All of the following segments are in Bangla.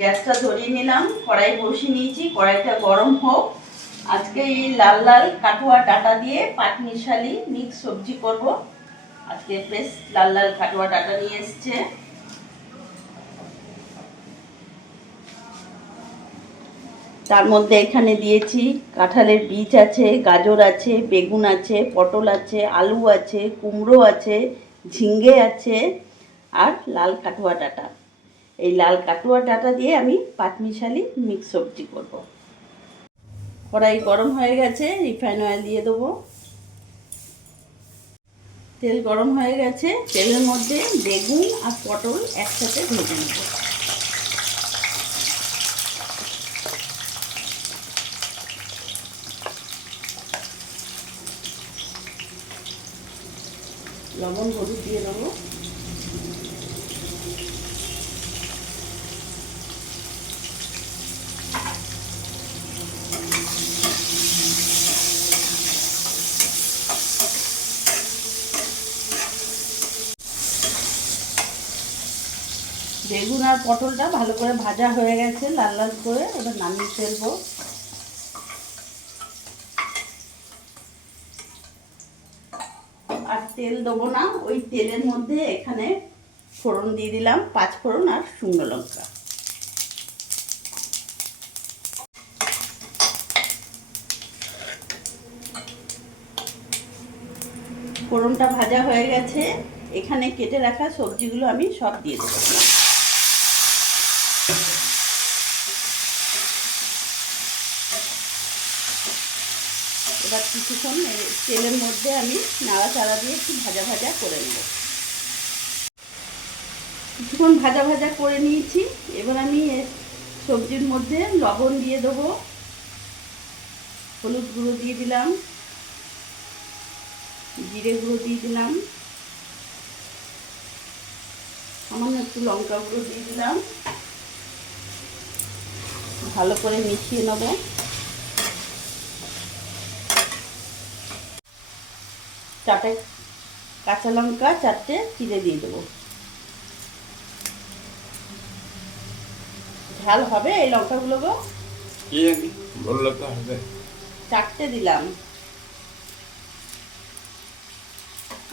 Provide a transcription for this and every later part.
গ্যাসটা ধরিয়ে নিলাম, কড়াই বসিয়ে নিয়েছি, কড়াইটা গরম হোক। আজকে এই লাল লাল কাটুয়া ডাঁটা দিয়ে পাঁচমিশালি মিক্স সবজি করব। আজকে বেশ লাল লাল কাটুয়া ডাঁটা নিয়ে এসছে। তার মধ্যে এখানে দিয়েছি কাঁঠালের বীজ আছে, গাজর আছে, বেগুন আছে, পটল আছে, আলু আছে, কুমড়ো আছে, ঝিঙ্গে আছে আর লাল কাটুয়া ডাঁটা। এই লাল কাটুয়া ডাঁটা দিয়ে আমি পাঁচমিশালি মিক্স সবজি করব। কড়াই গরম হয়ে গেছে, রিফাইন অয়েল দিয়ে দেবো। তেল গরম হয়ে গেছে, তেলের মধ্যে বেগুন আর পটল একসাথে ভেজে নেব। লবণ হলুদ দিয়ে দেবো। বেগুন আর পটলটা ভালো করে ভাজা হয়ে গেছে লাল লাল করে, এবার নামিয়ে ফেলবো। আর তেল দেবো না, ওই তেলের মধ্যে এখানে ফোড়ন দিয়ে দিলাম, 5 ফোড়ন আর শুকনো লঙ্কা। ফোড়নটা ভাজা হয়ে গেছে, এখানে কেটে রাখা সবজিগুলো আমি সব দিয়ে দেবো। এবার কিছুক্ষণ তেলের মধ্যে আমি নাড়াচাড়া দিয়ে একটু ভাজা ভাজা করে নেব। কিছুক্ষণ ভাজা ভাজা করে নিয়েছি, এবার আমি সবজির মধ্যে লবণ দিয়ে দেবো, হলুদ গুঁড়ো দিয়ে দিলাম, জিরে গুঁড়ো দিয়ে দিলাম, সামান্য একটু লঙ্কা গুঁড়ো দিয়ে দিলাম। ভালো করে মিশিয়ে নেব। চারটে কাঁচা লঙ্কা 4টে চিড়ে দিয়ে দেবো। ঝাল হবে এই লঙ্কাগুলো গো? বললে তো হবে। 4টে দিলাম,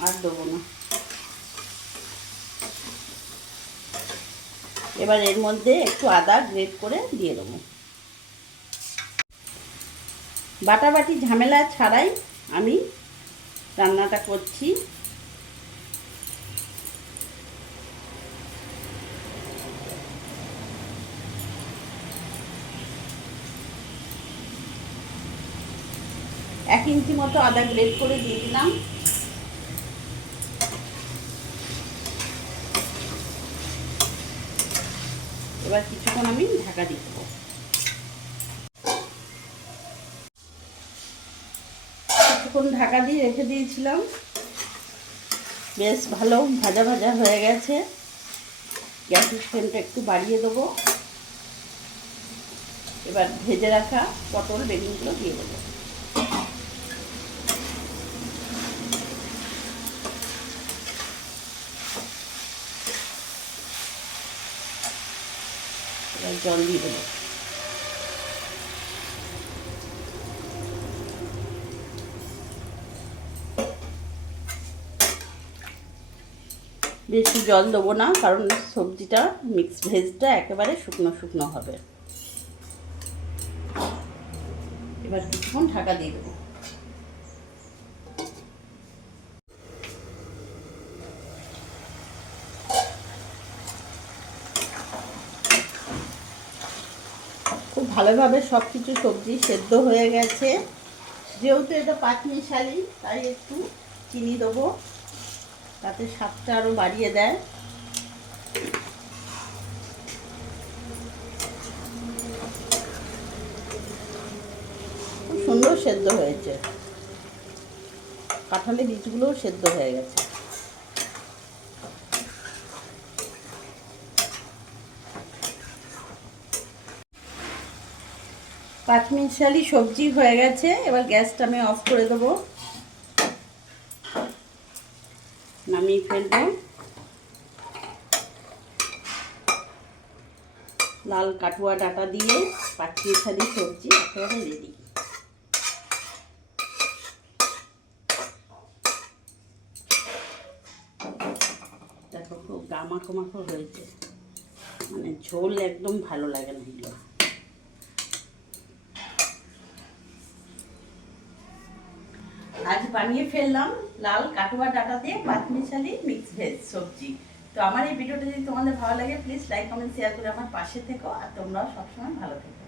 আর দেবো না। এবার এর মধ্যে একটু আদা গ্রেট করে দিয়ে দেবো। বাটাবাটি ঝামেলা ছাড়াই আমি রান্নাটা করছি। এক ইঞ্চি মতো আদা গ্রেট করে দিয়ে দিলাম। এবার কিছুক্ষণ আমি ঢাকা দিয়ে দেবো। কিছুক্ষণ ঢাকা দিয়ে রেখে দিয়েছিলাম, বেশ ভালো ভাজা ভাজা হয়ে গেছে। গ্যাসের ফ্লেমটা একটু বাড়িয়ে দেবো। এবার ভেজে রাখা পটল বেগুনগুলো দিয়ে দেবো। এবার জল দিয়ে দেবো। বেশি জল দেবো না, কারণ সবজিটা মিক্স ভেজটা একেবারে শুকনো শুকনো হবে। এবার কিছুক্ষণ ঢাকা দিয়ে দেবো। খুব ভালোভাবে সব কিছু সবজি সেদ্ধ হয়ে গেছে। যেহেতু এটা পাঁচমিশালি, তাই একটু চিনি দেবো, তাতে স্বাদটা আরও বাড়িয়ে দেয়। খুব সুন্দর সেদ্ধ হয়েছে, কাঁঠালের বীজগুলোও সেদ্ধ হয়ে গেছে। পাঁচমিশালি সবজি হয়ে গেছে, এবার গ্যাসটা আমি অফ করে দেবো, নামিয়ে ফেলবো। লাল কাটুয়া ডাঁটা দিয়ে পাঁচমিশালি সবজি একেবারে রেডি। দেখো খুব গামাখো মাখো হয়েছে, মানে ঝোল একদম ভালো লাগে না এগুলো। আজ বানিয়ে ফেললাম লাল কাটুয়া ডাঁটা দিয়ে পাঁচমিশালি মিক্স ভেজ সবজি। তো আমার এই ভিডিওটা যদি তোমাদের ভালো লাগে প্লিজ লাইক কমেন্ট শেয়ার করে আমার পাশে থেকো, আর তোমরাও সবসময় ভালো থেকো।